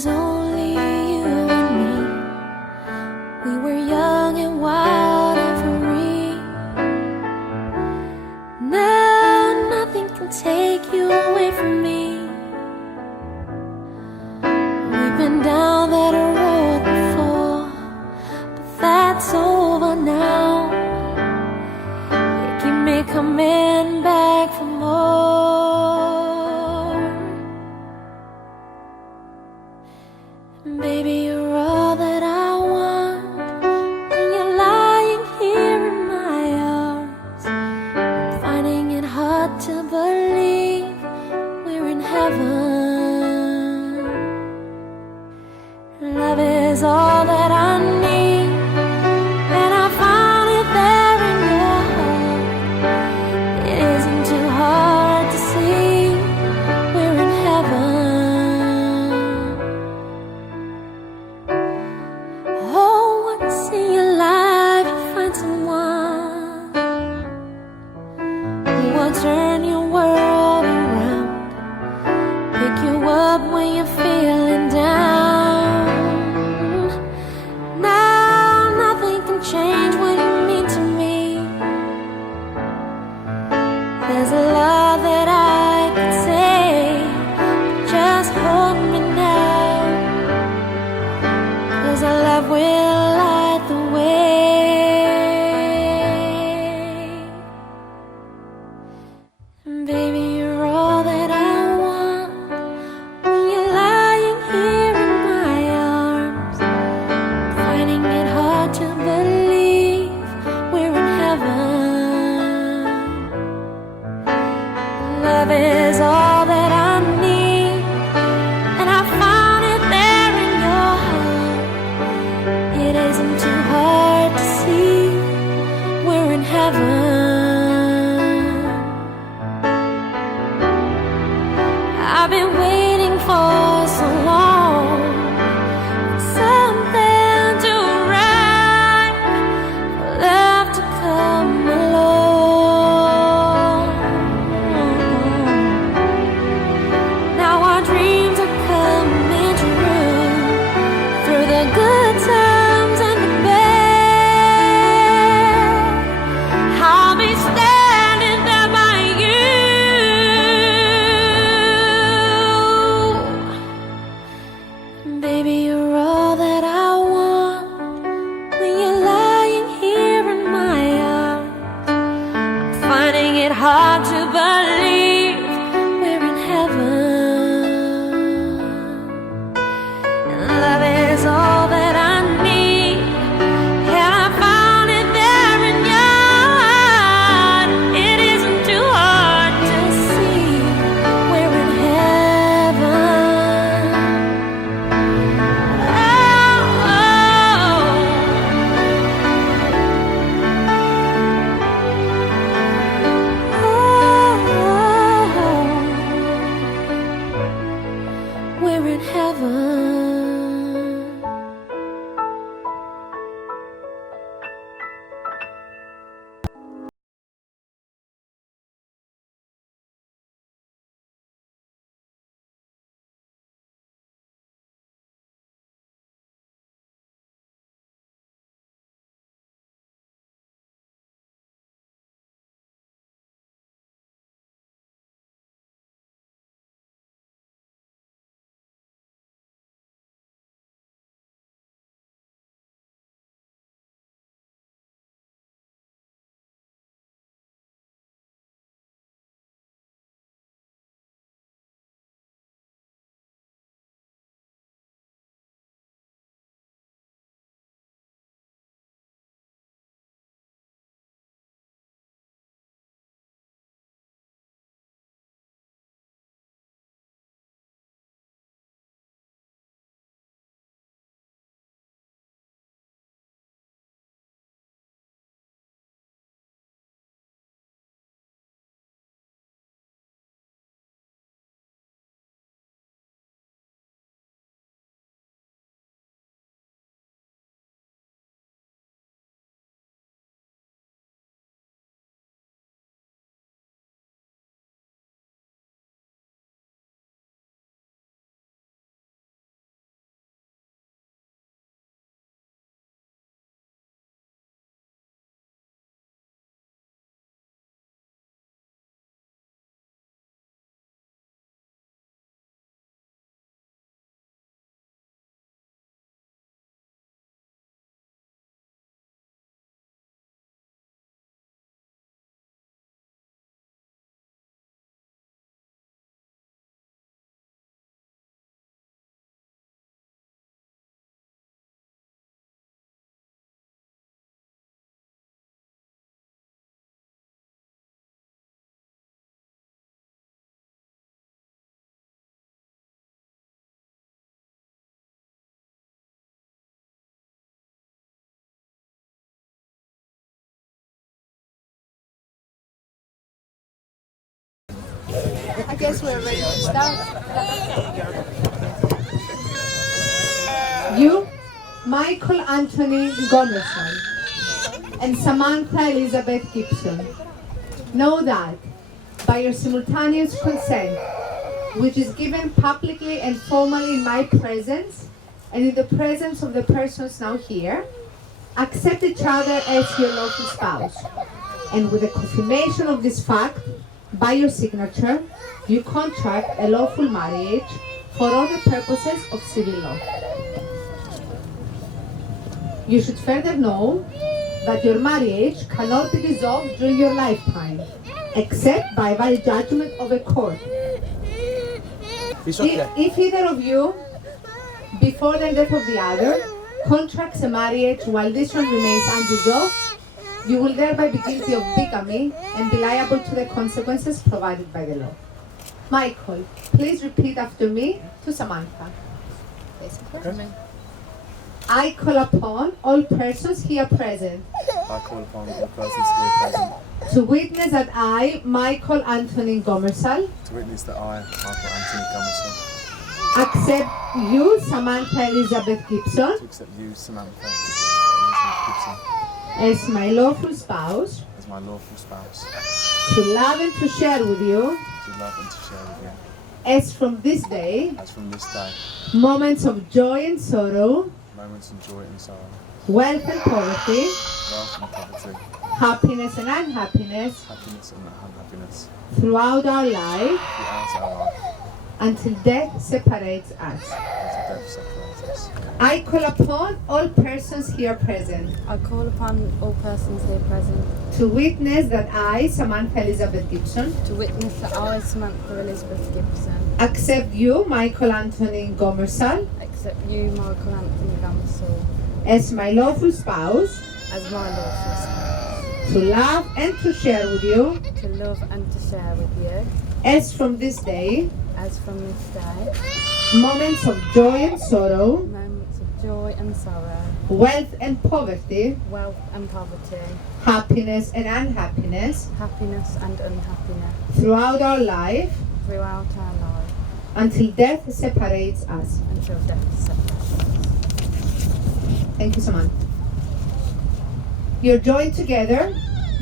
was only you and me. We were young and wild and free. Now nothing can take you away from me. We've been down that road before, but that's over now. You keep me coming back for more. Baby, you're all that I want when you're lying here in my arms. I'm finding it hard to believe we're in heaven. Love is all that I need, and I found it there in your heart. It isn't too hard to see we're in heaven. Oh, once in your life you find someone who will turn your world around, pick you up when you're feeling down. Now nothing can change what you mean to me. There's a lot that I could say, just hold me now, 'cause our love will light the way. Baby, you're all that I want when you're lying here in my arms. Finding it hard to believe we're in heaven. Love is all that I need, and I found it there in your heart. It isn't too hard to see we're in heaven. I've been waiting for so long for something to right, for love to come along. Now our dreams are coming true, through the good times and the bad. I'll be standing there by you. Baby, you're all that I want when you're lying here in my arms. Finding it hard to believe we're in heaven. And love is all that I need, and I found it there in your heart. It isn't too hard to see we're in heaven. We're in heaven. guess we're ready to start. You, Michael Anthony Gomerson, and Samantha Elizabeth Gibson, know that by your simultaneous consent, which is given publicly and formally in my presence and in the presence of the persons now here, accept each other as your lawful spouse. And with the confirmation of this fact, by your signature, you contract a lawful marriage for all the purposes of civil law. You should further know that your marriage cannot be dissolved during your lifetime, except by valid judgment of a court. If either of you, before the death of the other, contracts a marriage while this one remains undissolved, you will thereby be guilty of bigamy and be liable to the consequences provided by the law. Michael, please repeat after me to Samantha. I call upon all persons here present I call upon all persons here present to witness that I, Michael Anthony Gomersal, to witness that I, Michael Anthony Gummerson, accept you, Samantha Elizabeth Gibson, to accept you, Samantha Elizabeth Gibson, as my lawful spouse, as my lawful spouse, to love and to share with you, to love and to share with you, as from this day, as from this day, moments of joy and sorrow, moments of joy and sorrow, wealth and poverty, wealth and poverty, happiness and unhappiness, happiness and unhappiness, throughout our life, throughout our life, until death separates us. until death separates us. I call upon all persons here present I call upon all persons here present to witness that I, Samantha Elizabeth Gibson, to witness that I, Samantha Elizabeth Gibson, accept you, Michael Anthony Gomersal, accept you, Michael Anthony Gummersall, as my lawful spouse, as my lawful spouse, to love and to share with you, to love and to share with you, as from this day, as from this day, moments of joy and sorrow, moments of joy and sorrow, wealth and poverty, wealth and poverty, happiness and unhappiness, happiness and unhappiness, throughout our life, throughout our life, until death separates us. until death separates us. Thank you, Samantha. You're joined together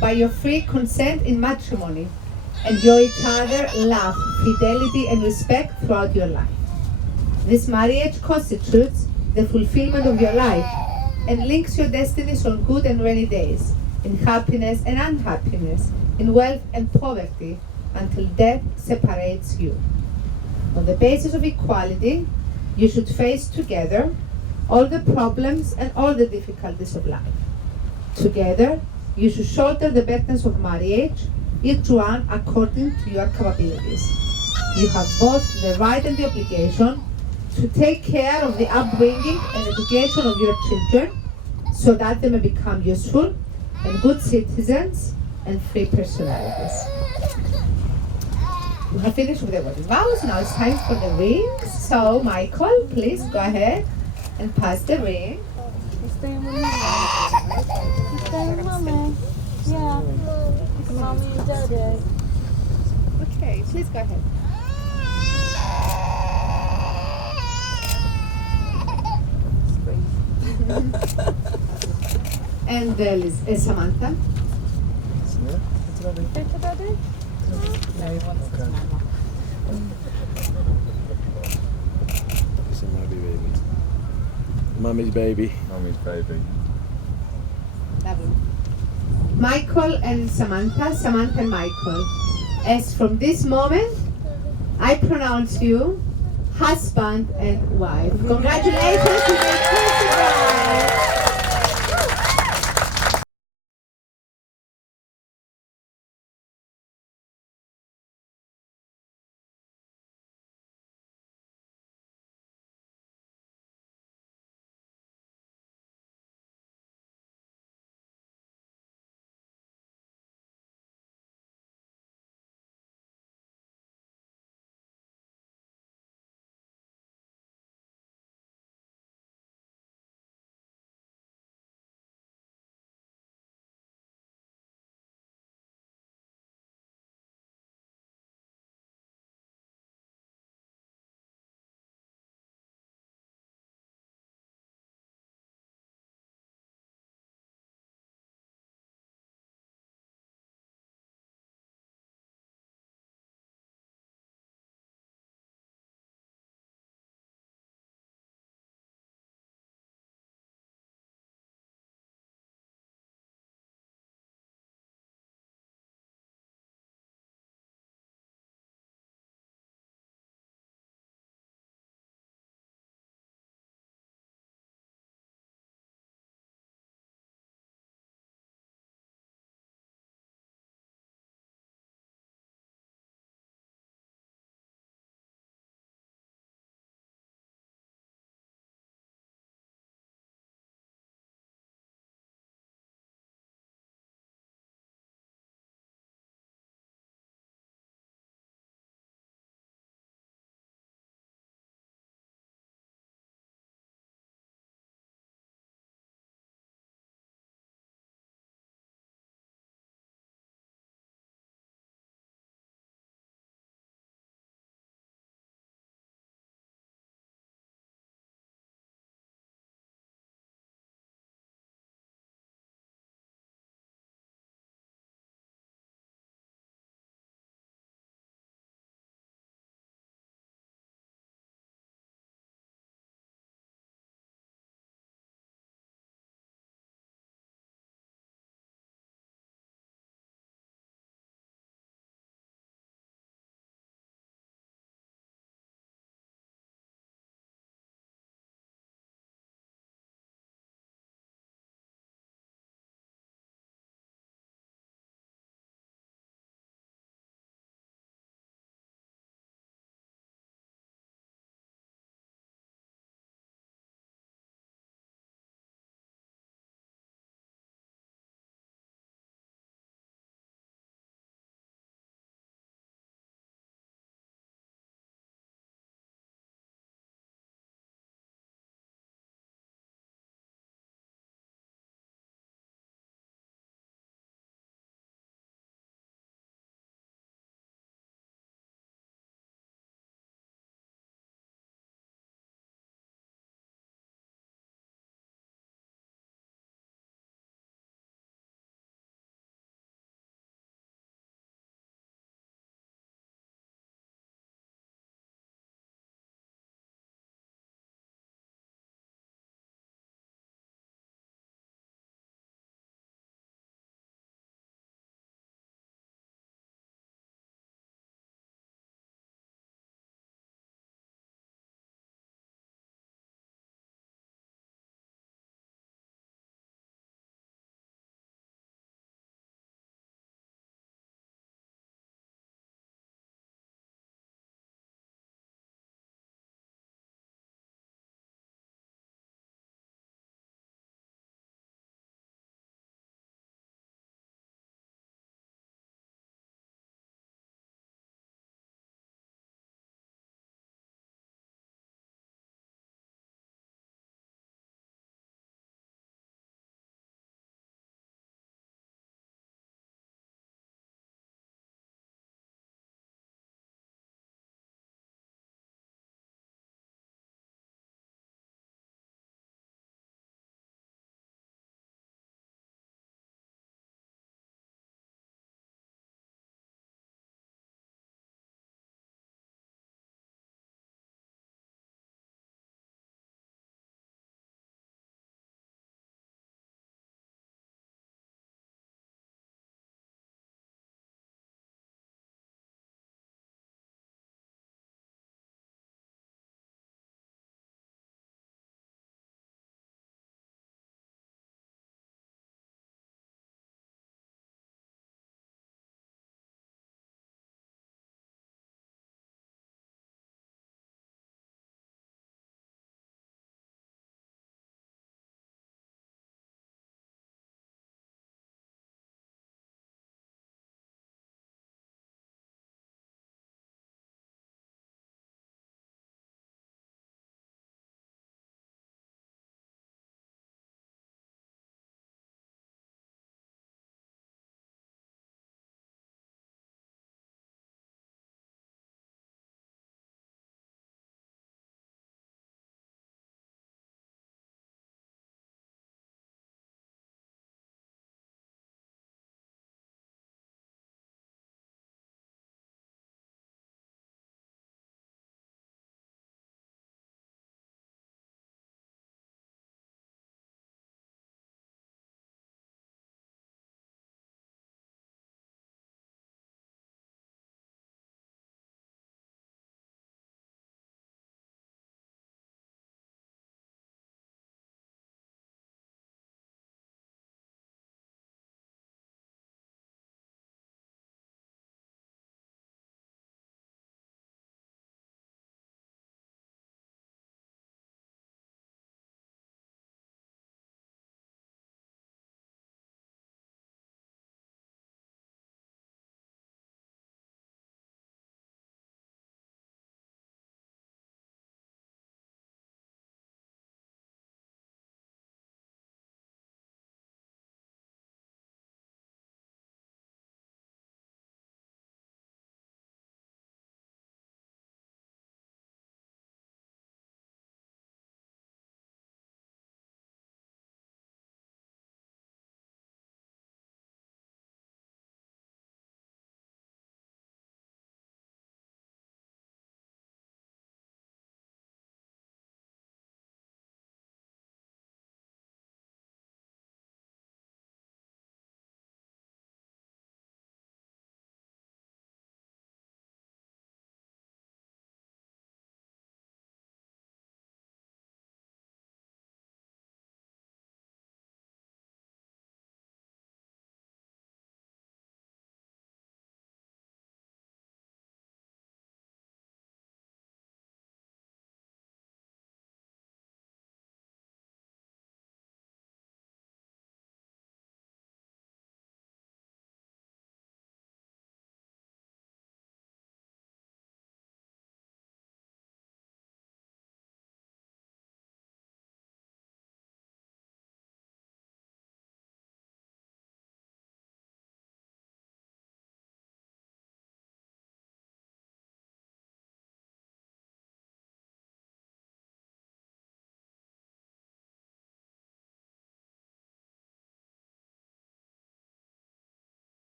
by your free consent in matrimony. Enjoy each other, love, fidelity, and respect throughout your life. This marriage constitutes the fulfillment of your life and links your destinies on good and rainy days, in happiness and unhappiness, in wealth and poverty, until death separates you. On the basis of equality, you should face together all the problems and all the difficulties of life. Together, you should shoulder the burdens of marriage, each one according to your capabilities. You have both the right and the obligation to take care of the upbringing and education of your children so that they may become useful and good citizens and free personalities. We have finished with the wedding vows. Now it's time for the rings. So, Michael, please go ahead and pass the ring. You staying with me? You staying with me? Yeah. Mommy and Daddy. Okay, please go ahead. And Samantha. Hey, to Daddy? No, he wants to Mama. It's a Mummy baby. Mummy's baby. Mummy's baby. Lovely. Michael and Samantha, Samantha and Michael. As from this moment, I pronounce you husband and wife. Congratulations to the two bride.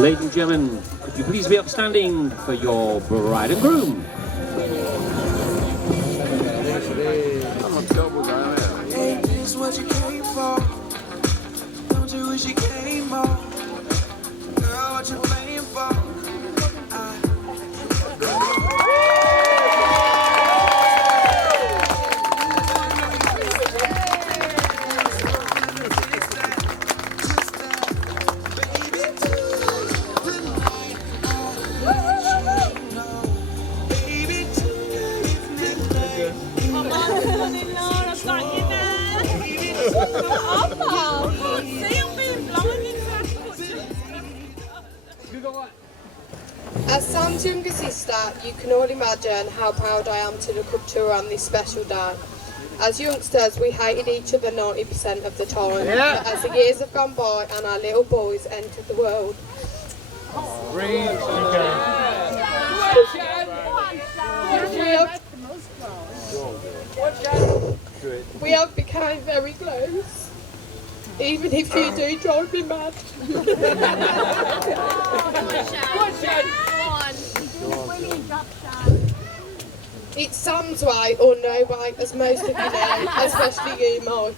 Ladies and gentlemen, could you please be upstanding for your bride and groom? Ain't this what you came for? Don't you wish you came more? Girl, what you playing for? As Sam's younger sister, you can all imagine how proud I am to look up to her on this special day. As youngsters, we hated each other 90% of the time, but as the years have gone by and our little boys entered the world, we have become very close. Even if you do drive me mad. It's Sam's way or no way, as most of you know, especially you, Mike.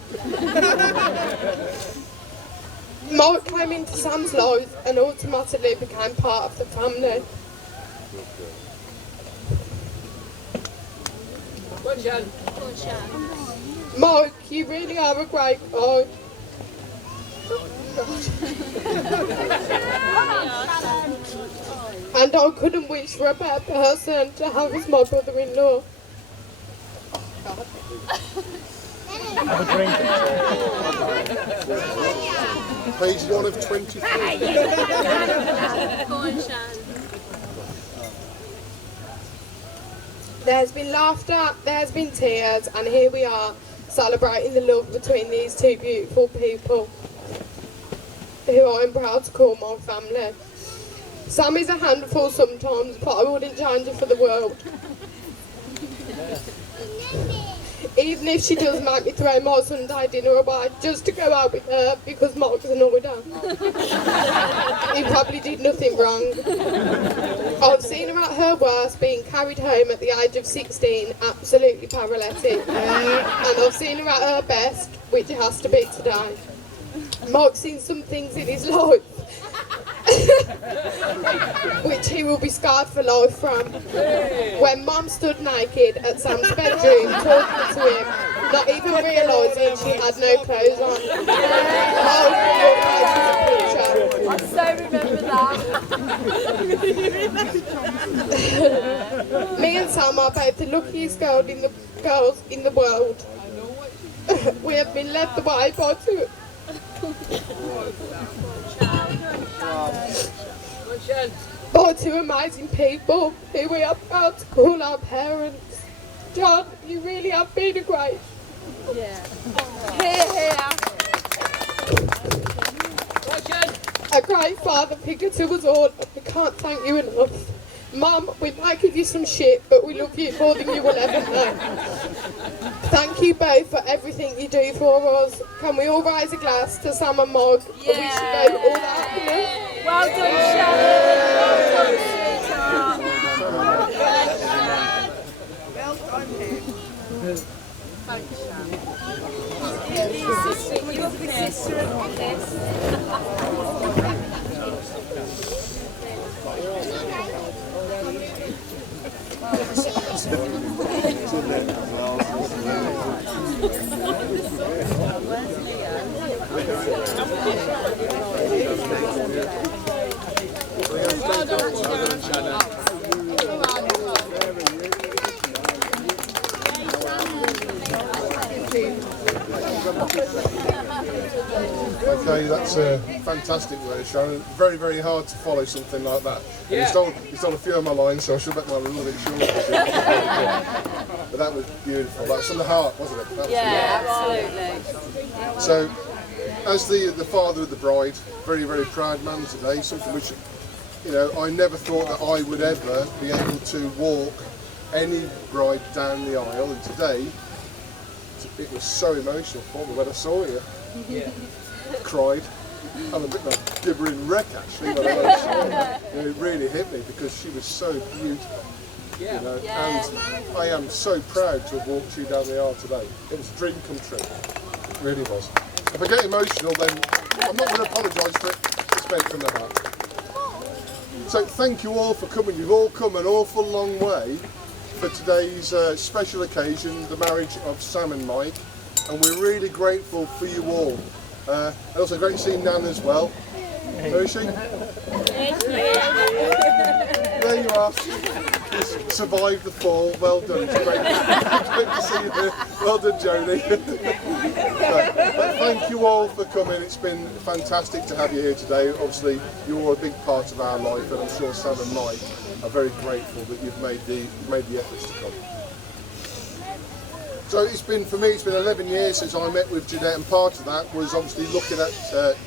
Mike came into Sam's life and automatically became part of the family. Mike, you really are a great guy. And I couldn't wish for a better person to have as my brother-in-law. Page 1 of 23. There's been laughter, there's been tears, and here we are celebrating the love between these two beautiful people, who I'm proud to call my family. Sam is a handful sometimes, but I wouldn't change her for the world. Even if she does make me throw my Sunday dinner away just to go out with her because Mark's annoyed her. He probably did nothing wrong. I've seen her at her worst, being carried home at the age of 16, absolutely paralytic. And I've seen her at her best, which it has to be today. Mark's seen some things in his life which he will be scarred for life from. When Mum stood naked at Sam's bedroom talking to him, not even realising she had no clothes on. I so remember that. Me and Sam are both the luckiest girls in the world. We have been led the way by two amazing people who we are proud to call our parents. John, you really have been a great. A great father figure to us all, and we can't thank you enough. Mum, we might give you some shit, but we love you more than you will ever know. Thank you both for everything you do for us. Can we all raise a glass to Sam and Mog? Yeah. We should go all the happiness. Well done, Shannon. Well done, sweetheart. Well done, Thanks, Shannon. You're a big sister of this. Okay, that's a fantastic word, Sharon. Very, very hard to follow something like that. Yeah. You stole a few of my lines, so I should make mine a little bit shorter. But that was beautiful. That was from the heart, wasn't it? That was absolutely. So, as the father of the bride, very, very proud man today, something which, you know, I never thought that I would ever be able to walk any bride down the aisle, and today, it was so emotional for me when I saw you. Yeah. Cried. I'm a bit of a gibbering wreck actually when I was it really hit me because she was so beautiful. You know, and I am so proud to have walked you down the aisle today. It was a dream come true. It really was. If I get emotional, then I'm not going to apologise for it. It's meant from the heart. So thank you all for coming. You've all come an awful long way for today's special occasion, the marriage of Sam and Mike. And we're really grateful for you all. And also great to see Nan as well. Where is she? There you are. She's survived the fall. Well done. It's great to see you there. Well done, Jodie. But thank you all for coming. It's been fantastic to have you here today. Obviously, you're a big part of our life, and I'm sure Sam and Mike are very grateful that you've made the efforts to come. So for me, it's been 11 years since I met with Jeanette, and part of that was obviously looking at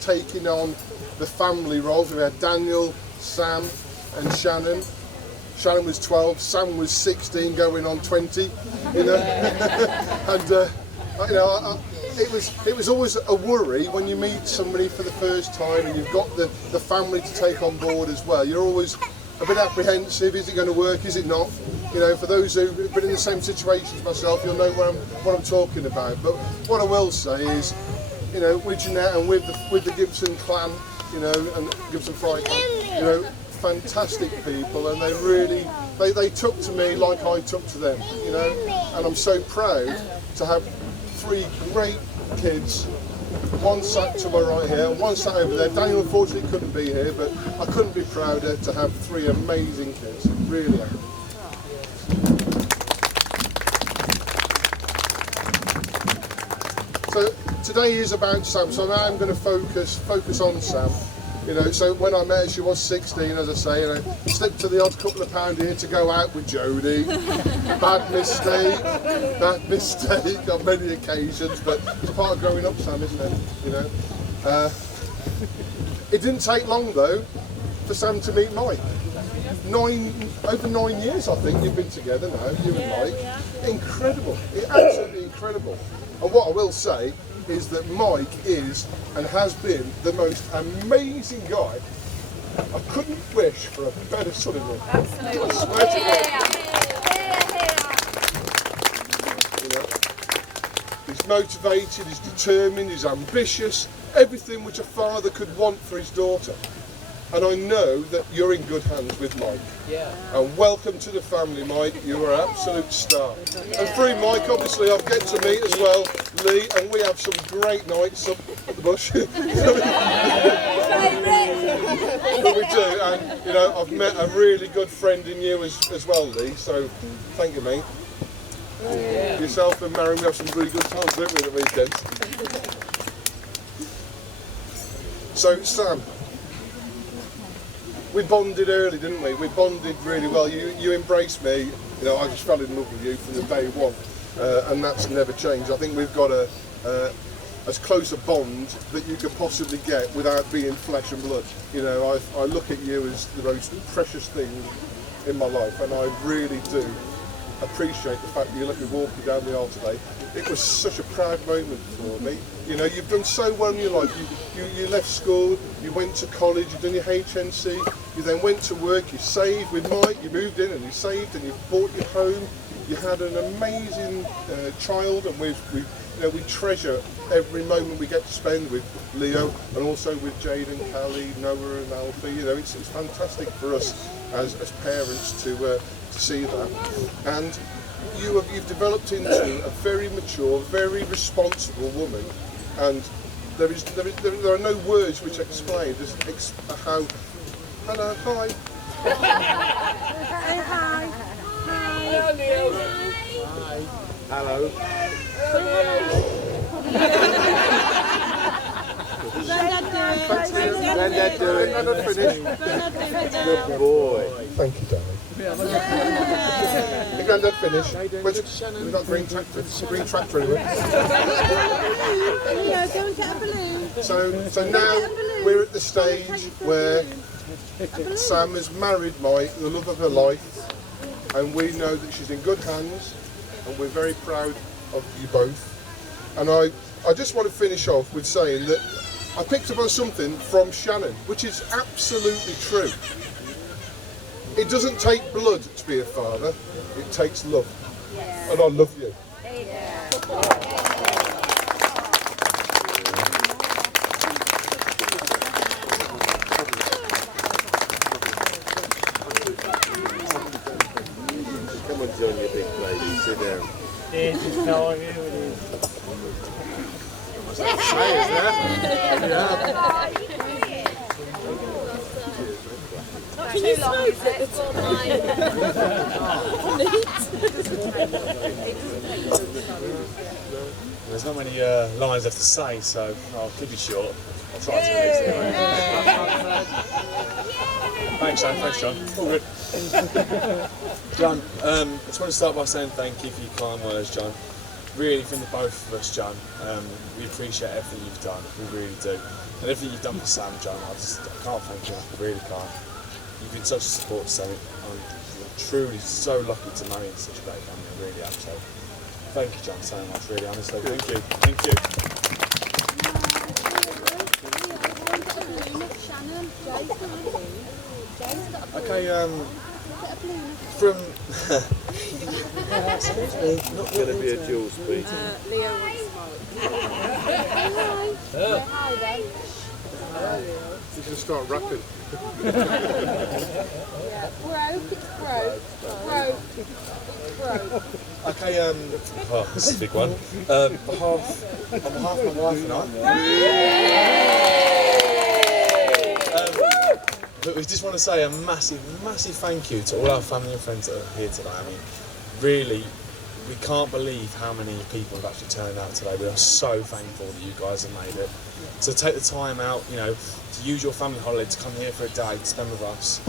taking on the family roles. We had Daniel, Sam and Shannon. Shannon was 12, Sam was 16 going on 20, you know. And you know, it was always a worry when you meet somebody for the first time and you've got the family to take on board as well. You're always a bit apprehensive. Is it going to work? Is it not? You know, for those who've been in the same situation as myself, you'll know what I'm talking about. But what I will say is, you know, with Jeanette and with the Gibson clan, you know, and Gibson Fry clan, you know, fantastic people, and they took to me like I took to them, you know. And I'm so proud to have 3 great kids. One sat to my right here, and one sat over there. Daniel unfortunately couldn't be here, but I couldn't be prouder to have 3 amazing kids. Really am. So today is about Sam, so now I'm going to focus on Sam. You know, so when I met her, she was 16, as I say, and I slipped to the odd couple of pound here to go out with Jodie. Bad mistake on many occasions, but it's part of growing up, Sam, isn't it? You know. It didn't take long though for Sam to meet Mike. Over 9 years, I think you've been together now, you and Mike. Incredible, absolutely incredible. And what I will say is that Mike is and has been the most amazing guy. I couldn't wish for a better son-in-law. Absolutely. I swear to God. You know, he's motivated, he's determined, he's ambitious, everything which a father could want for his daughter. And I know that you're in good hands with Mike. Yeah. And welcome to the family, Mike. You are an absolute star. Yeah. And through Mike, obviously, I've get to meet as well Lee, and we have some great nights up at the bush. But we do, and you know, I've met a really good friend in you as well, Lee. So thank you, mate. Yeah. Yourself and Marion, we have some really good times, don't we, at the weekends? So Sam. We bonded early, didn't we? We bonded really well. You embraced me. You know, I just fell in love with you from the day one, and that's never changed. I think we've got as close a bond that you could possibly get without being flesh and blood. You know, I look at you as the most precious thing in my life, and I really do appreciate the fact that you let me walk you down the aisle today. It was such a proud moment for me. You know, you've done so well in your life. You left school, you went to college, you've done your HNC, you then went to work, you saved with Mike, you moved in and you saved and you bought your home. You had an amazing child, and we treasure every moment we get to spend with Leo, and also with Jade and Callie, Noah and Alfie. You know, it's fantastic for us as parents to see that. And you've developed into a very mature, very responsible woman, and there are no words which explain just how. Hello, hi. Say hi. Hello, Neil. Hi. Hello. Granddad do it. Granddad finish. Good boy. Thank you, darling. Your granddad finish. We've got green tractor anyway. Leo, go and get a balloon. So now we're at the stage where Sam has married Mike, the love of her life, and we know that she's in good hands, and we're very proud of you both. And I just want to finish off with saying that I picked up on something from Shannon, which is absolutely true. It doesn't take blood to be a father, it takes love. And I love you. Come on, John, you big lady, sit down. There's not many lines left to say, so I'll keep it short. I'll try to at least anyway. Thanks, John. Thanks, John. All good. John, I just want to start by saying thank you for your kind words, John. Really, from the both of us, John, we appreciate everything you've done. We really do. And everything you've done for Sam, John, I can't thank you. I really can't. You've been such a support to Sam. I'm truly so lucky to marry in such a great family. I really am. So, thank you, John, so much. Really, honestly. Thank you. Thank you. Okay, from Not going to be a dual speed. Leo wants smoke. Hi then. You can start rapping. Broke. okay, oh, this is a big one. On behalf of my wife and I, but we just want to say a massive, massive thank you to all our family and friends that are here today. I mean, really, we can't believe how many people have actually turned out today. We are so thankful that you guys have made it. So take the time out, you know, to use your family holiday to come here for a day to spend with us.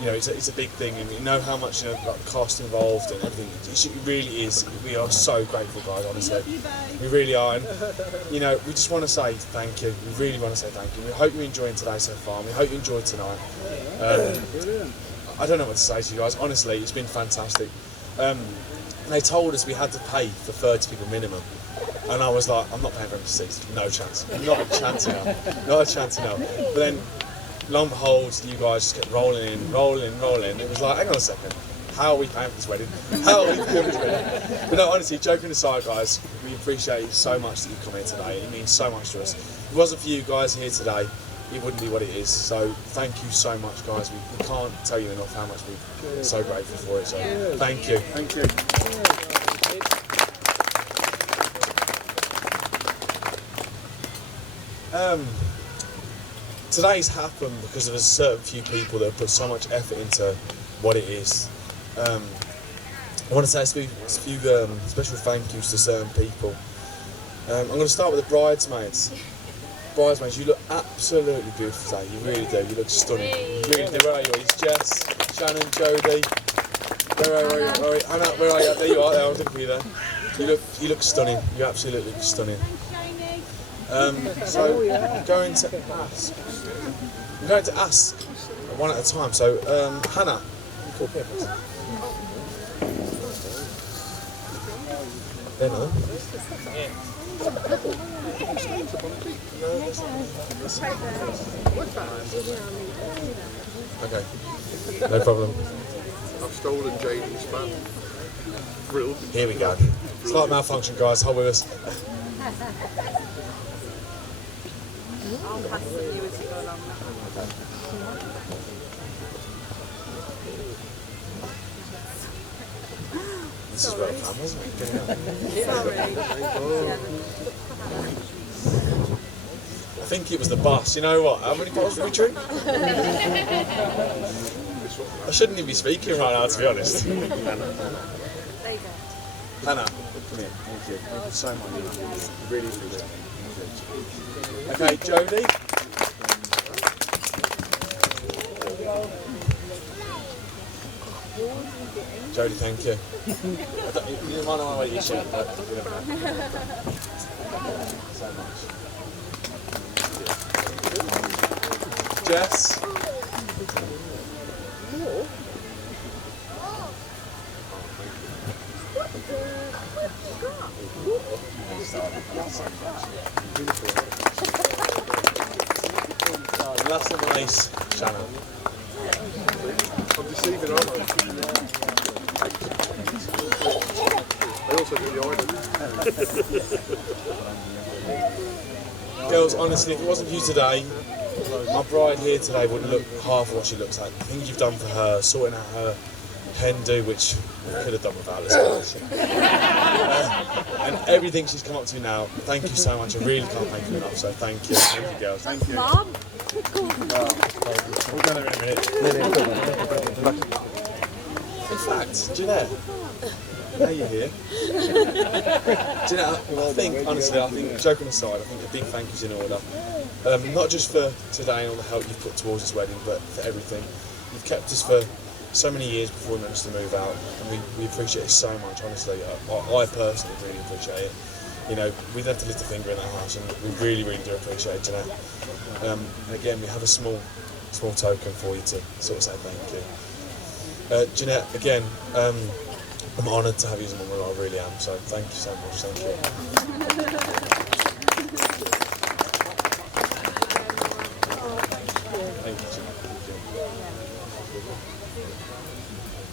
You know, it's a big thing, and you know how much, you know, like the cost involved and everything. It really is. We are so grateful, guys. Honestly, we really are. And you know, we just want to say thank you. We really want to say thank you. We hope you're enjoying today so far. And we hope you enjoyed tonight. I don't know what to say to you guys. Honestly, it's been fantastic. They told us we had to pay for 30 people minimum. And I was like, I'm not paying for empty seats. No chance. Not a chance in hell. Not a chance in hell. But then, lo and behold, you guys just kept rolling in. It was like, hang on a second. How are we paying for this wedding? How are we paying for this wedding? But no, honestly, joking aside, guys, we appreciate it so much that you've come here today. It means so much to us. If it wasn't for you guys here today, it wouldn't be what it is. So thank you so much, guys. We can't tell you enough how much we're so grateful for it. So thank you. Thank you. Today's happened because there was a certain few people that have put so much effort into what it is. I want to say a few special thank yous to certain people. I'm going to start with the bridesmaids. Bridesmaids, you look absolutely beautiful today. You really do. You look stunning. You really do. Where are you? It's Jess, Shannon, Jodie. Where are you? Hannah, where are you? There you are. There, I was looking for you there. You look stunning. You absolutely look stunning. So I'm going to ask one at a time. So Hannah, you call here, please. There, no. Okay, no problem. I've stolen Jaden's fan. Brilliant. Here we go. Slight malfunction, guys. Hold with us. I'll pass to you as you go along. This is where the plan was, wasn't it? I think it was the bus. You know what? How many bottles did we drink? I shouldn't even be speaking right now, to be honest. There you go. Hannah, come here. Thank you. Thank you so much. Really appreciate it. Okay, Jodie. Jodie, thank you. You might not know what you should, but you never know. So much. Jess. face, Shannon. I'm deceiving, aren't I? I also do the eyelid. Girls, honestly, if it wasn't for you today, my bride here today wouldn't look half what she looks like. The things you've done for her, sorting out her hen do, which we could have done without, let's face it. And everything she's come up to now, thank you so much. I really can't thank you enough, so thank you. Thank you, girls. Thank you. Mom. We'll go there in a minute. In fact, Jeanette, now you're here. Jeanette, I think, honestly, joking aside, I think a big thank you's in order. Not just for today and all the help you've put towards this wedding, but for everything. You've kept us for so many years before we managed to move out, and we appreciate it so much, honestly. I personally really appreciate it. You know, we have to lift a finger in that house, and we really, really do appreciate it, Jeanette. And again, we have a small token for you to sort of say thank you. Jeanette, again, I'm honoured to have you as a mum, I really am, so thank you so much, thank you. Thank you, Jeanette.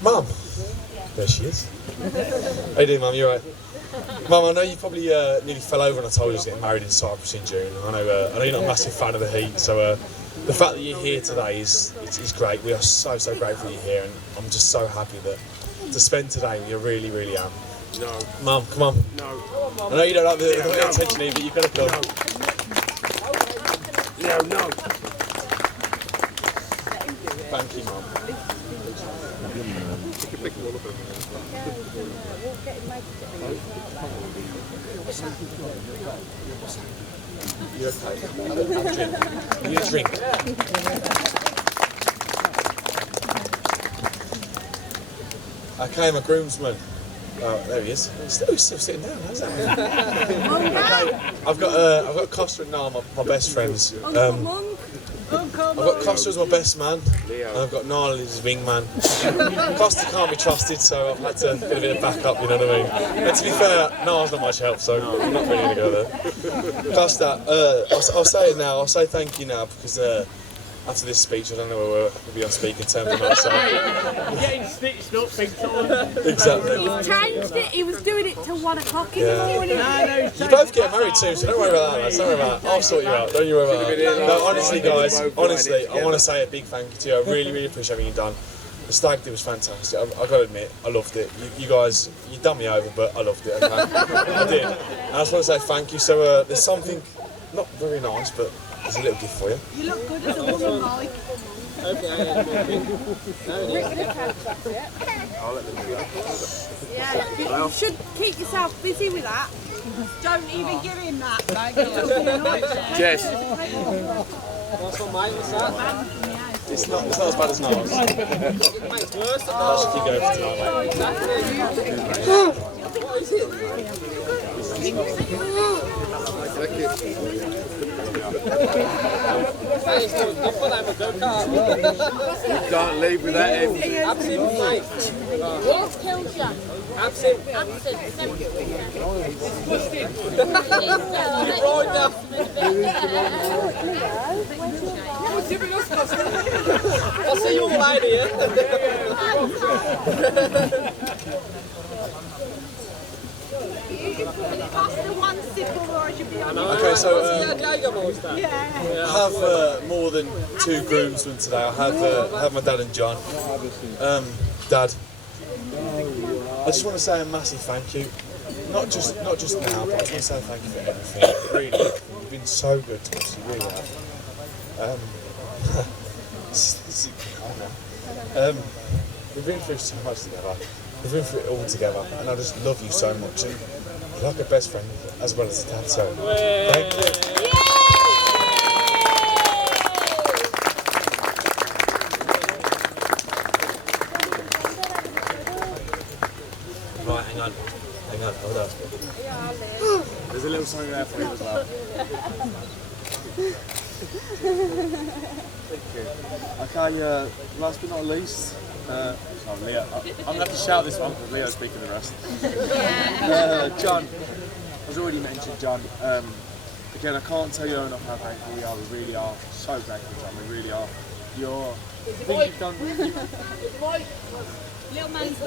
Mum! There she is. How you doing, Mum? You alright? Mum, I know you probably nearly fell over when I told you I was getting married in Cyprus in June. I know you're not a massive fan of the heat, so the fact that you're here today is great. We are so grateful you're here, and I'm just so happy that to spend today with you. I really, really am. No. Mum, come on. No. I know you don't like the attention here, but you've got to come. No. Thank you, Mum. You can pick them all up. You okay? Have a drink. You need a drink. Okay, my groomsman. Oh, there he is. He's still sitting down. How's that? Okay, I've got Costa and Niall, my best friends. I've got Costa as my best man, and I've got Niall as his wingman. Costa can't be trusted, so I've had to get a bit of backup, you know what I mean? And to be fair, Niall's not much help, so I'm not really going to go there. Costa, I'll say it now, I'll say thank you now, because after this speech, I don't know where we'll be on speaking terms or not, so... You're getting stitched up big time. Exactly. He's changed it. He was doing it till 1 o'clock in the morning. You both get married too, so don't worry about that, lads. Don't worry about that. I'll sort you out. Don't you worry about that. No, honestly, guys, honestly, I want to say a big thank you to you. I really, really appreciate everything you've done. The stag do was fantastic. I've got to admit, I loved it. You guys, you done me over, but I loved it. Okay? I did. And I just want to say thank you. So there's something not very nice, but there's a little gift for you. You look good as a woman, Mike. I'll let them do that. Yeah, you should keep yourself busy with that. Don't even give him that. Jess. It's not as bad as Niall's. That should keep going for You can't leave without him. Absinthe, mate. What kills you? Absinthe. Absinthe. You're right now. I'll see you all later, yeah? Okay, so I have more than 2 groomsmen today. I have my dad and John. Dad, I just want to say a massive thank you. Not just now, but I just want to say thank you for everything. Really, you've been so good to us. You really have. We've been through so much together. We've been through it all together, and I just love you so much. And you're like a best friend as well as a dad. So thank you. Right, hang on, hold on. There's a little something there for you as well. Okay, last but not least, Leo. I'm going to have to shout this one because Leo's speaking the rest. John, as already mentioned, John, again, I can't tell you enough how grateful we are. We really are so grateful, John. We really are. The things you've done. Little man's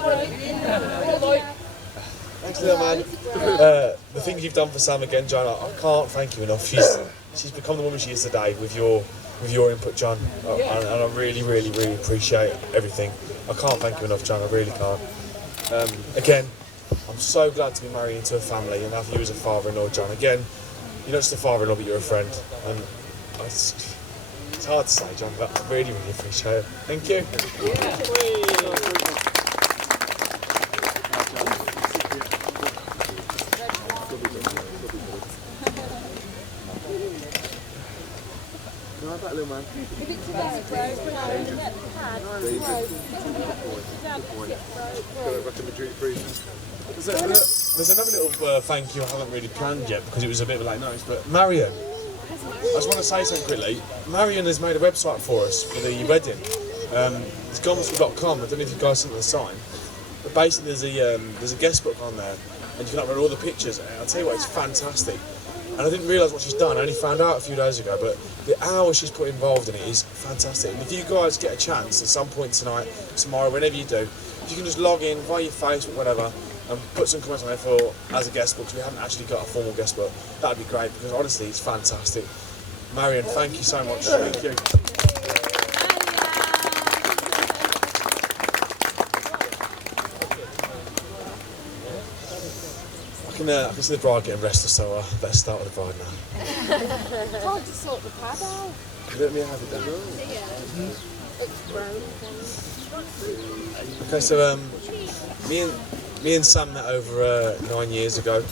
Thanks, little man. The things you've done for Sam again, John, I can't thank you enough. She's become the woman she is today with your input, John. And I really, really, really appreciate everything. I can't thank you enough, John. I really can't. Again, I'm so glad to be married into a family and have you as a father-in-law, John. Again, you're not just a father-in-law, but you're a friend. And it's hard to say, John, but I really, really appreciate it. Thank you. Can I have that, little man? There's another little thank you I haven't really planned yet because it was a bit of a late notice, but Marion, I just want to say something quickly. Marion has made a website for us for the wedding. It's gospel.com. I don't know if you guys seen the sign, but basically there's a guest book on there and you can upload all the pictures. And I'll tell you what, it's fantastic. And I didn't realise what she's done. I only found out a few days ago, but the hours she's put involved in it is fantastic. And if you guys get a chance at some point tonight, tomorrow, whenever you do, if you can just log in via your Facebook, whatever, and put some comments on there for as a guest book, because we haven't actually got a formal guest book, that'd be great, because honestly, it's fantastic. Marion, thank you so much. Thank you. I can see the bride getting restless, so I better start with the bride now. Time to sort the pad out. Let me have it down. Okay, so me and Sam met over 9 years ago,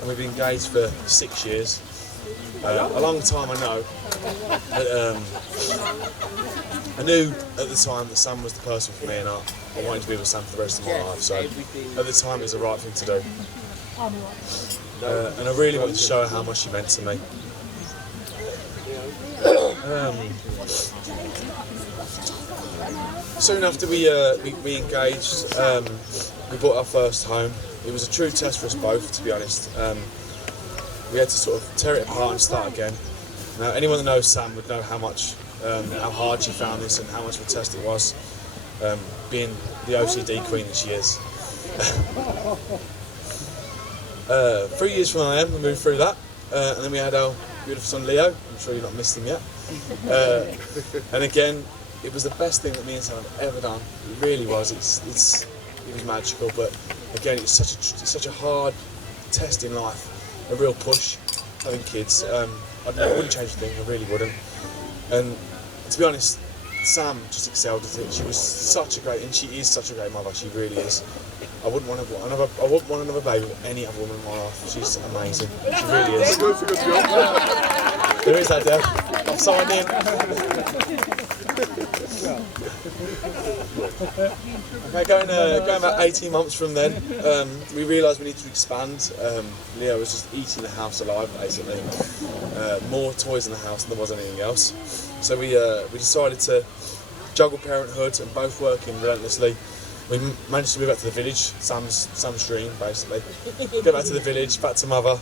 and we've been engaged for 6 years. A long time, I know. But, I knew at the time that Sam was the person for me, and I wanted to be with Sam for the rest of my life. So at the time, it was the right thing to do. And I really wanted to show her how much she meant to me. Soon after we engaged, we bought our first home. It was a true test for us both, to be honest. We had to sort of tear it apart and start again. Now, anyone that knows Sam would know how hard she found this and how much of a test it was, being the OCD queen that she is. 3 years from I am, we moved through that, and then we had our beautiful son Leo. I'm sure you've not missed him yet. And again, it was the best thing that me and Sam have ever done. It really was. It was magical, but again, it's such a hard test in life, a real push having kids. I wouldn't change a thing. I really wouldn't. And to be honest, Sam just excelled at it. She was such a great, and she is such a great mother. She really is. I wouldn't want another baby with any other woman in my life. She's amazing. She really is. There is that, Deb. I'm signed in. Okay, going about 18 months from then, we realised we needed to expand. Leo was just eating the house alive, basically. More toys in the house than there was anything else. So we decided to juggle parenthood and both working relentlessly. We managed to move back to the village, Sam's dream, basically. Go back to the village, back to mother.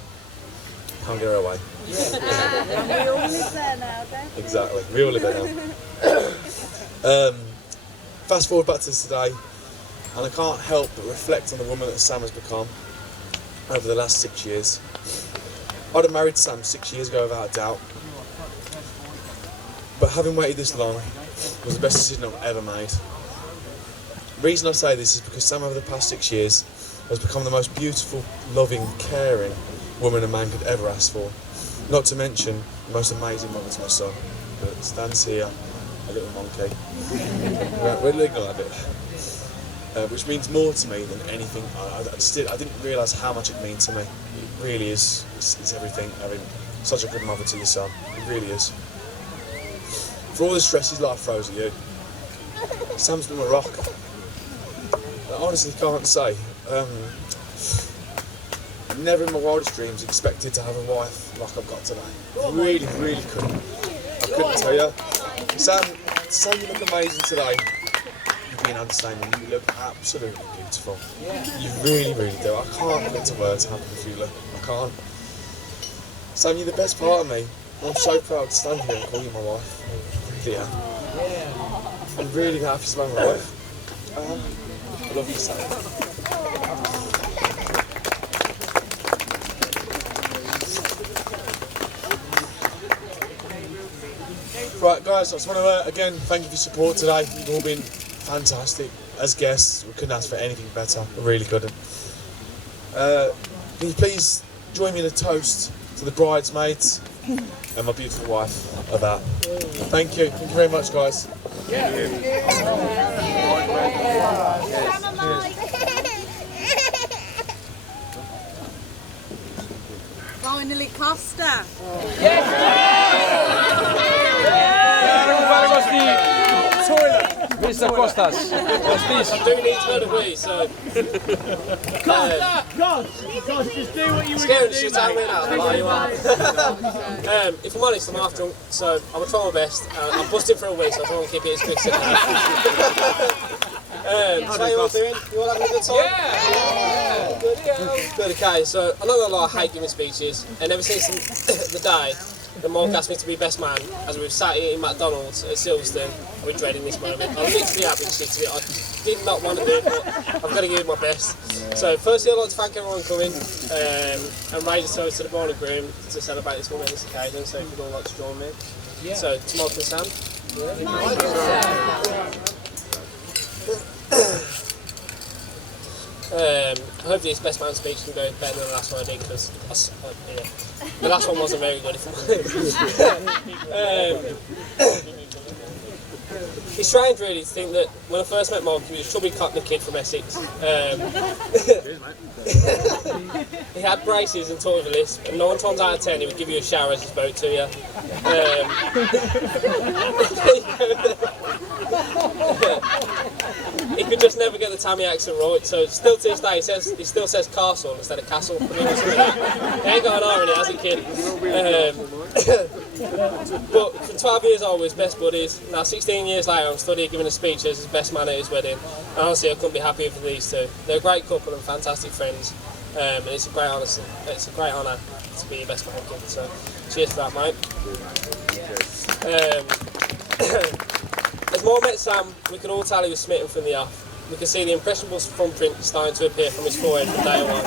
Can't get her away. And we all live there now, then. Exactly, we all live there now. Fast forward back to today, and I can't help but reflect on the woman that Sam has become over the last 6 years. I'd have married Sam 6 years ago without a doubt, but having waited this long was the best decision I've ever made. The reason I say this is because Sam over the past 6 years has become the most beautiful, loving, caring woman a man could ever ask for. Not to mention the most amazing mother to my son, that stands here, a little monkey. We'll ignore that bit. Which means more to me than anything. I didn't realise how much it means to me. It really is. It's everything, having such a good mother to your son. It really is. For all the stresses life throws at you, Sam's been a rock. I honestly can't say. Never in my wildest dreams expected to have a wife like I've got today. Really, really couldn't. I couldn't tell you. Sam, you look amazing today. You've been understanding. You look absolutely beautiful. You really, really do. I can't put into words how beautiful you look. I can't. Sam, you're the best part of me. I'm so proud to stand here and call you my wife. Yeah. I'm really happy to be my wife. I love you, Sam. Right, guys, I just want to again thank you for your support today. You've all been fantastic. As guests, we couldn't ask for anything better. We really couldn't. Can you please join me in a toast to the bridesmaids and my beautiful wife of that. Thank you. Thank you very much, guys. Finally, Costa. Mr. Costas, what's this? I do need to go to wee, so... God, just do what you were scaring going the to do, shit out of me now, like you are. If I'm honest, I'm half drunk, so I'm going to try my best. I'm busting for a wee, so I don't keep it as quick as I can. So how you all doing? You all having a good time? Yeah! Good, okay, so I'm not going to lie, I hate giving speeches, and ever since the day that Mark asked me to be best man, as we've sat here in McDonald's at Silverstone, I've been dreading this moment. I'm literally having shit to it. I did not want to do it, but I've got to give it my best. So firstly, I'd like to thank everyone coming and raise a toast to the bride and groom to celebrate this momentous occasion, so if you'd all like to join me. Yeah. So, to Mark and Sam. Hopefully this best man speech can go better than the last one I did, because the last one wasn't very good, if I'm honest. It's strange really to think that when I first met Mark, he was a chubby cockney kid from Essex. He had braces and talked with a lisp, and 9 times out of 10 he would give you a shower as he spoke to you. He could just never get the Tammy accent right, so still to this day he still says castle instead of castle. He ain't got an R in it as a kid. But for 12 years old, we was best buddies. Now 16 years later, I'm studying giving a speech as his best man at his wedding. And honestly, I couldn't be happier for these two. They're a great couple and fantastic friends. And it's a great honour to be your best man kid. So cheers for that, mate. As Mark met Sam, we could all tell he was smitten from the off. We could see the impressionable thumbprint starting to appear from his forehead from day one.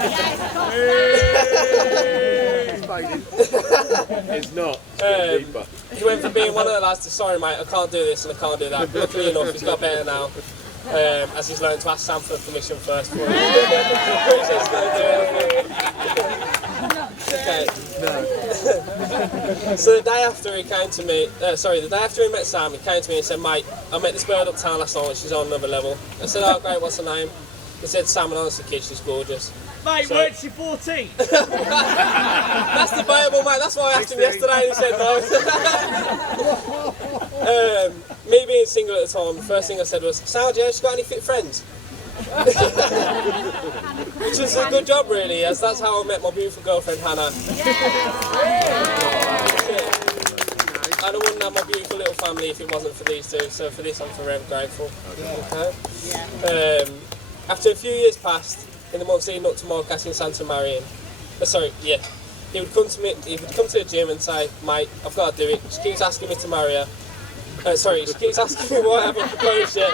It's not. He went from being one of the lads to, sorry mate, I can't do this and I can't do that. Luckily enough, he's got better now. As he's learned to ask Sam for permission first. Okay. So the day after he came to me, the day after he met Sam, he came to me and said, mate, I met this bird uptown last night, she's on another level. I said, oh great, what's her name? He said, Sam, and honestly kid, she's gorgeous. Mate, so, weren't she 14? That's debatable, mate, that's why I asked him yesterday and he said no. Me being single at the time, the first thing I said was, Sam, do you got any fit friends? Which was a good job really, as that's how I met my beautiful girlfriend Hannah. And I wouldn't have my beautiful little family if it wasn't for these two, so for this I'm forever grateful. Okay. After a few years passed, in the months leading up to Mark asking Sam to marry him, he would come to the gym and say, mate, I've got to do it, she keeps asking me to marry her. She keeps asking me why I haven't proposed yet,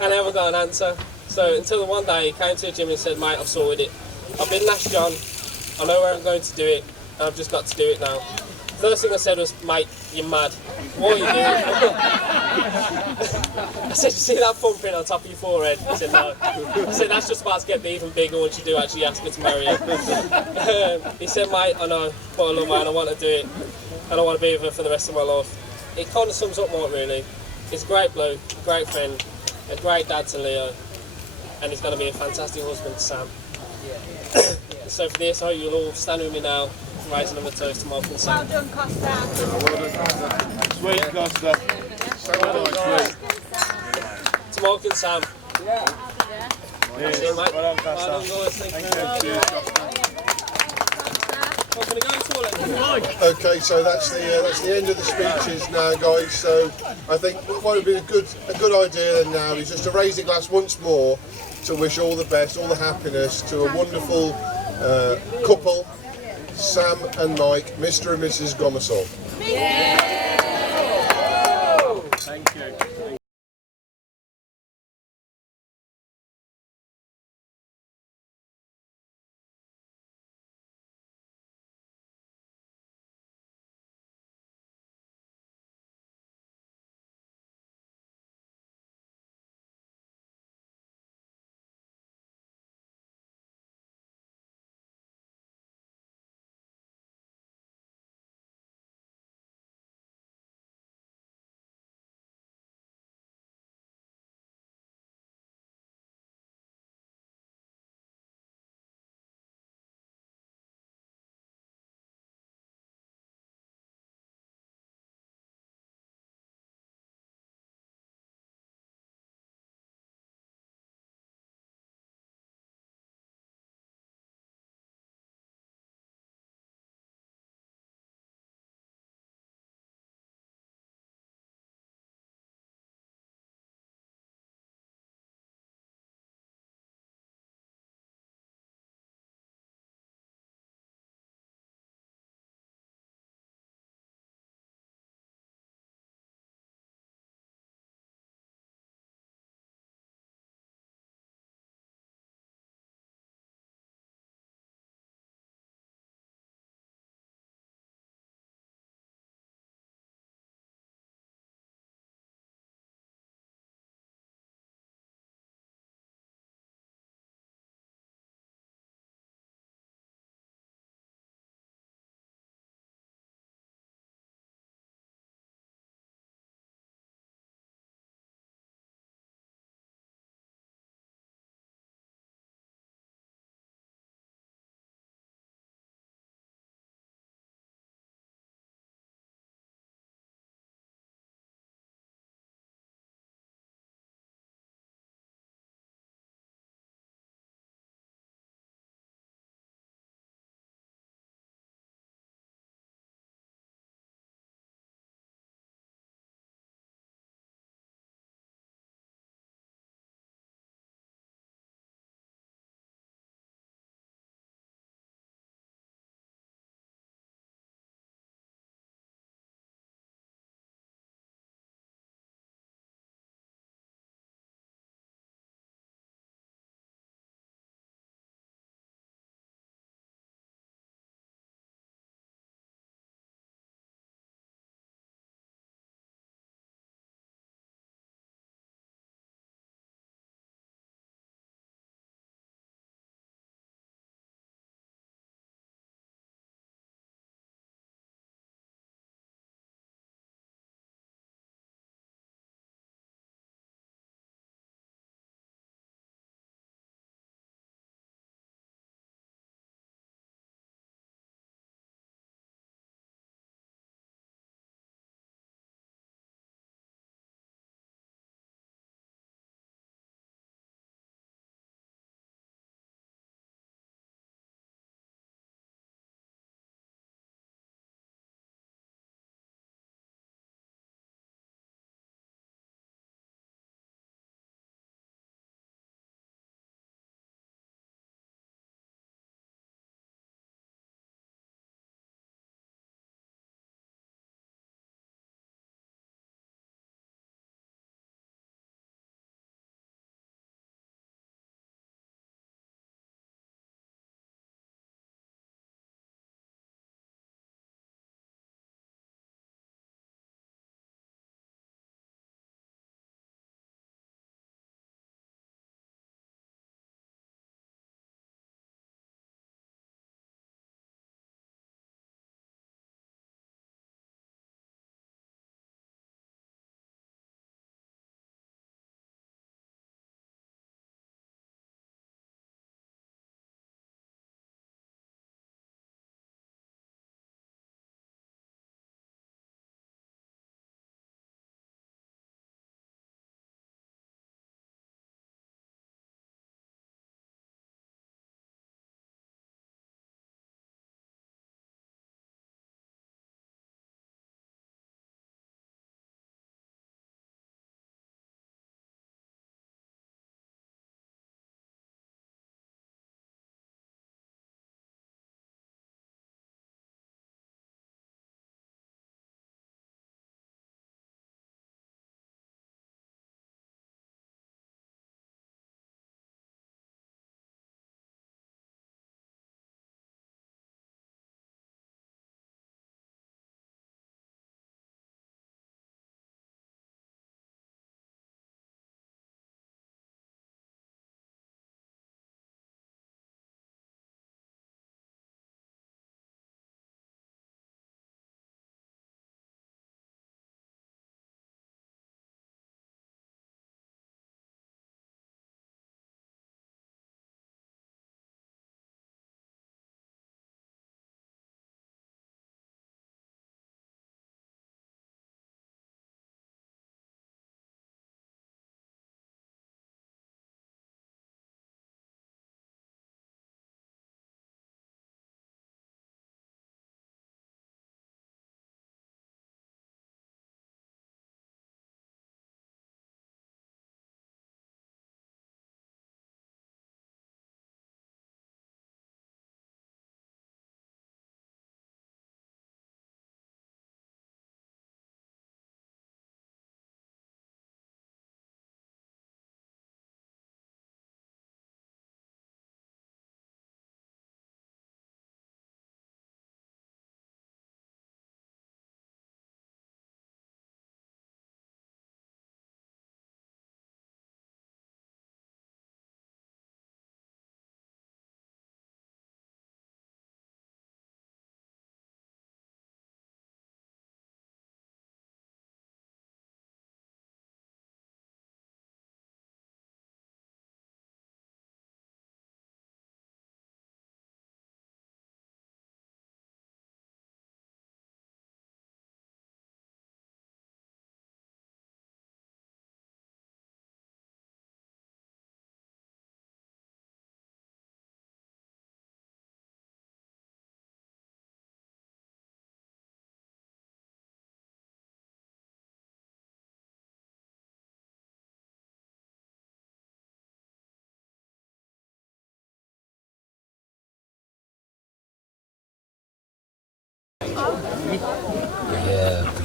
and I haven't got an answer. So until the one day he came to the gym and said, mate, I've sorted it. I've been Nash John, I know where I'm going to do it, and I've just got to do it now. First thing I said was, mate, you're mad. What are you doing? I said, you see that thumbprint on top of your forehead? He said, no. I said, that's just about to get even bigger once you do actually ask me to marry you. He said, mate, I know, but I love her and I want to do it, and I want to be with her for the rest of my life. It kind of sums up Mark really. He's a great bloke, a great friend, a great dad to Leo, and he's going to be a fantastic husband to Sam. So for this, I hope you'll all stand with me now, raising another toast to Mark and Sam. Well done, Costa. Sweet, Costa. So nice, To Mark and Sam. Yeah. That's it, mate. Well done, Costa. Well done, guys. Thank you very much. Okay, so that's the end of the speeches now, guys. So I think what would be a good idea then now is just to raise the glass once more to wish all the best, all the happiness to a wonderful couple. Sam and Mike, Mr. and Mrs. Gomersall. Thank you.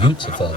beautiful.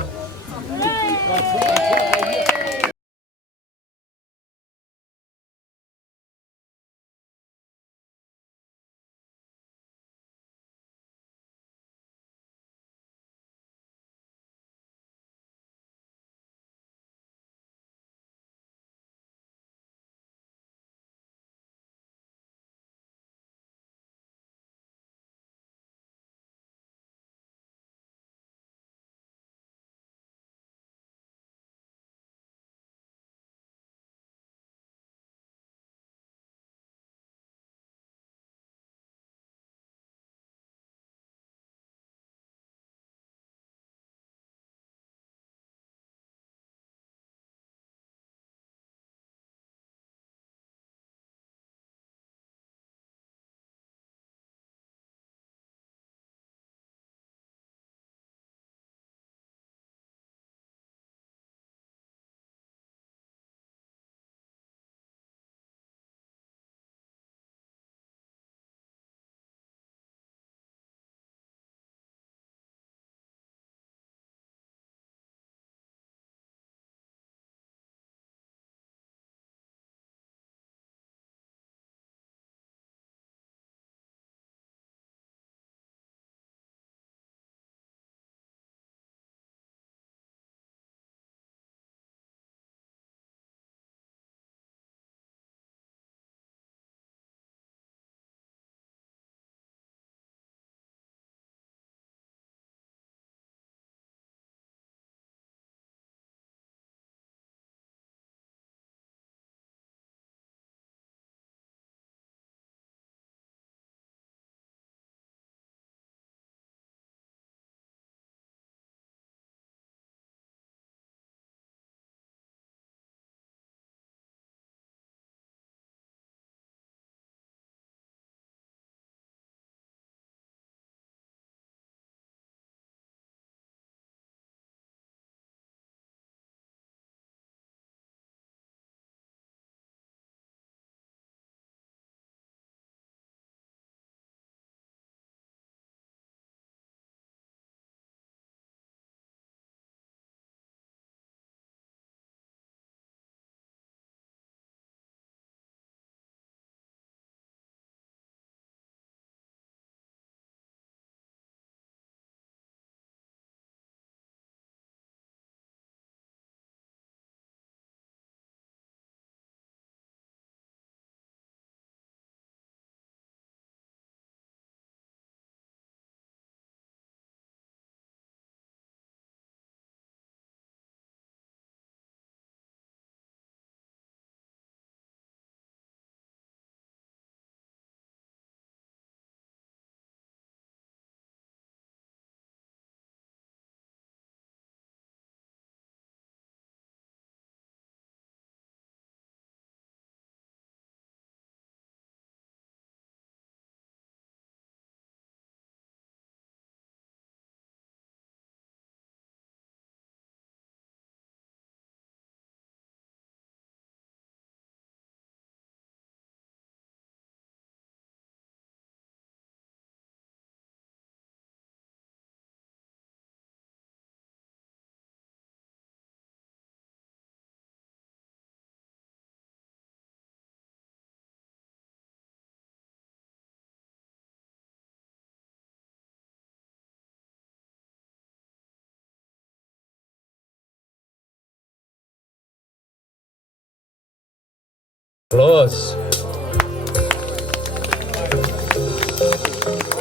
Applause.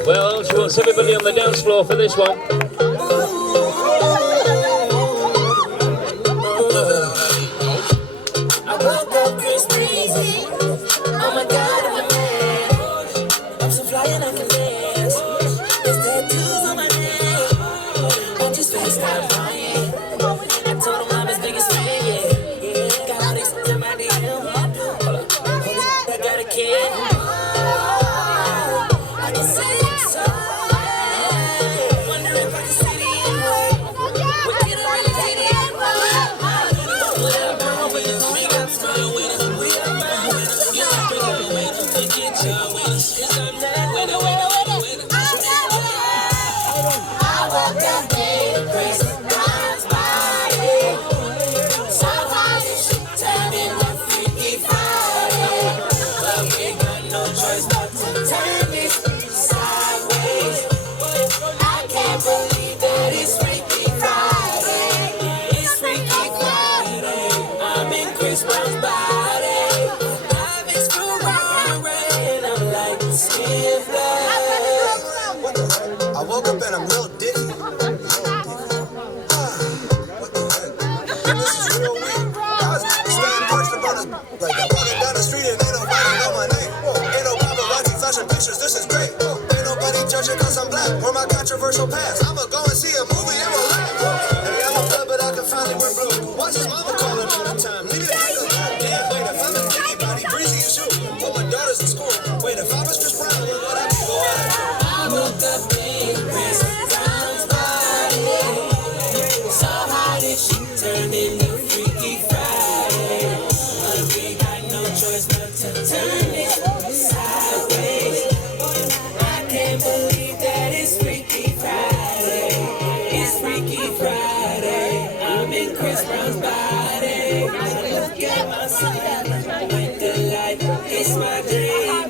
Well, she wants everybody on the dance floor for this one. I woke up Chris Breezy. Oh my God, I'm a man. I'm so fly and I can dance. There's tattoos on my neck. I just FaceTime Ryan. I told him I'm his biggest fan, yeah. Got all these in my DM. Hold up, I got a kid. I can say it's so. Wonder if I can see the N-word. What can I really see the N-word? Whatever, we got smile with us. We are fine with us. You like it, go with us. They get y'all with us. It's on that winner, winner, winner, winner. I woke up dead, Chris. controversial past. I'ma go and see a movie and relax. Hey, I'm a blood, but I can finally wear blue. Watch his mama calling all the time. Leave it at damn, wait, if I'm in anybody, breezy you shoot. Put my daughters in school. Wait, if I was Chris Brown, what would I be going? I woke up in Chris Brown's body. So how did she turn into Freaky Friday? But we got no choice but to turn it sideways. I can't believe that it's Freaky Friday. It's Freaky Friday. I'm in Chris Brown's body. Look at myself with the light. It's my dream.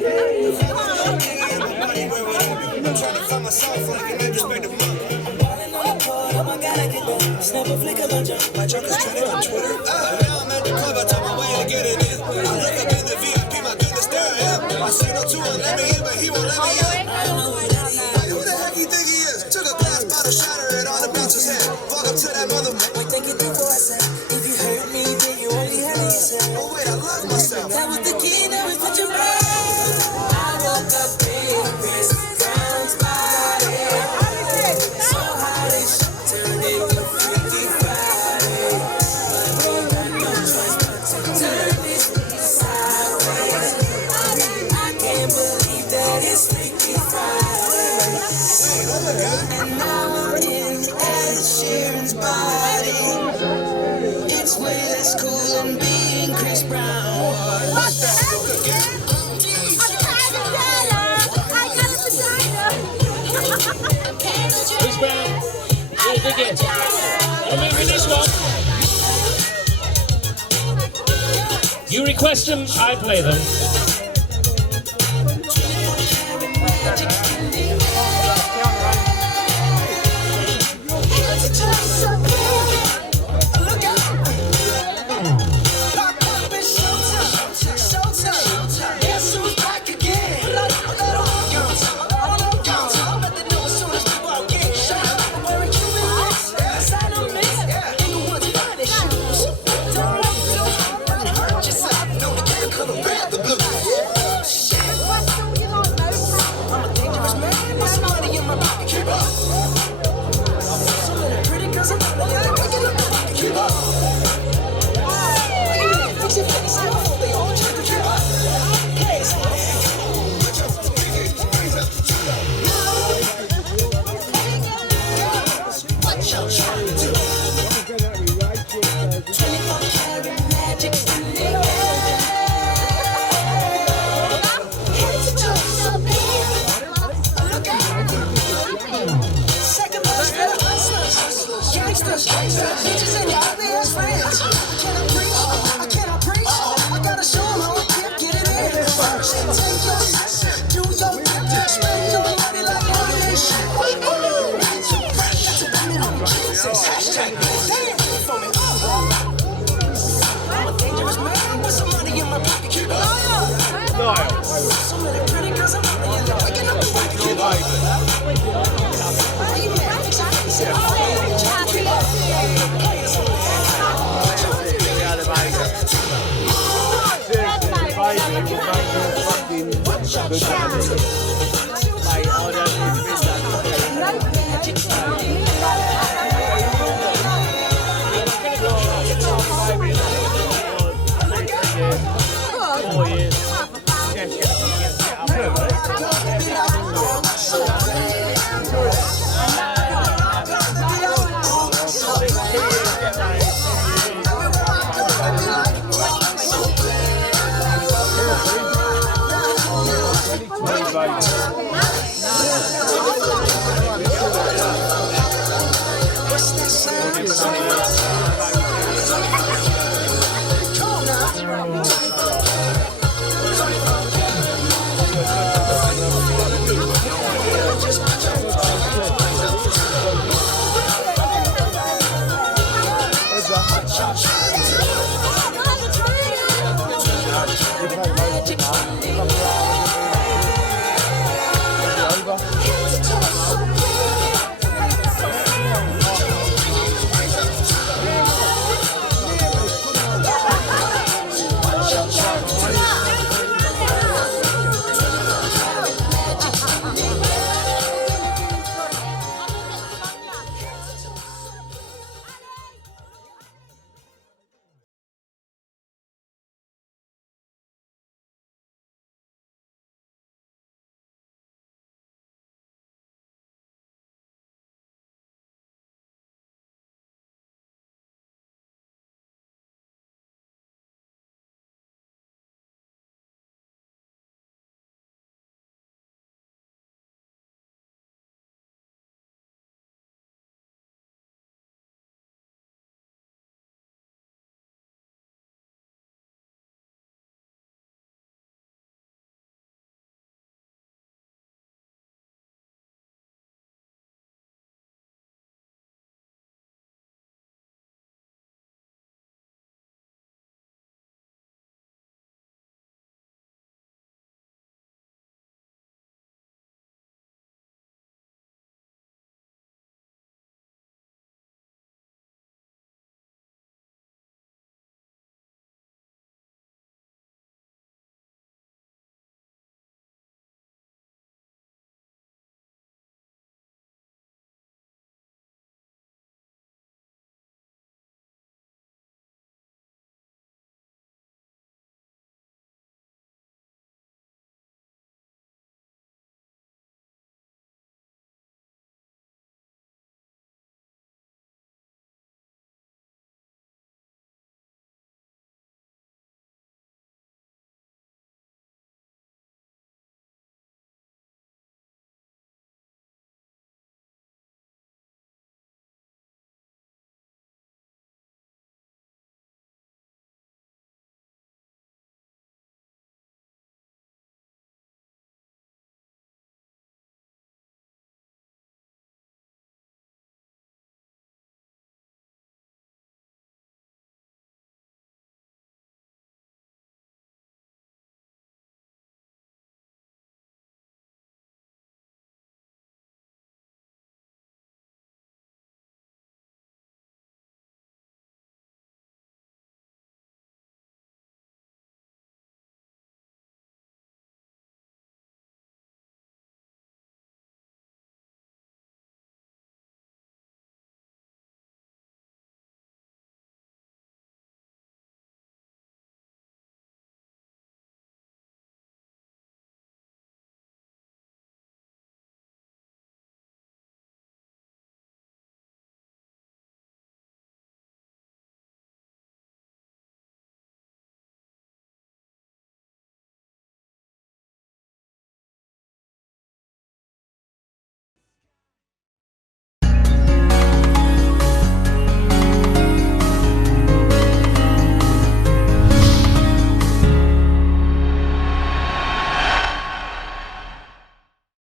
I'm trying to find myself like an introspective monk. I'm balling on the court. Oh my God, I can go. Snap a flick of a jump. My truck is trending on Twitter. Now I'm at the club. I took my way to get it in. I look up in the VIP. My goodness, there I am. I signal to him, let me in, but he won't let me in. I don't know who that is. Like, who the heck you think he is? Took a glass bottle, shattered it on the bouncer's head. Walk up to that mother. Wait, think it through before I say. If you hurt me, then you only heard me say. Oh wait, I love myself. That was the key, now it's what you wrote. I woke up in Chris Brown's body. So how did she turn into Freaky Friday? But we got no choice but to turn this sideways. I can't believe that it's Freaky Friday. Oh my God. And now I'm in Ed Sheeran's body. It's way less cool than being Chris Brown. What the heck again? Chris Brown, you'll dig it. Remember this one. You request them, I play them. Mate, I don't even miss that.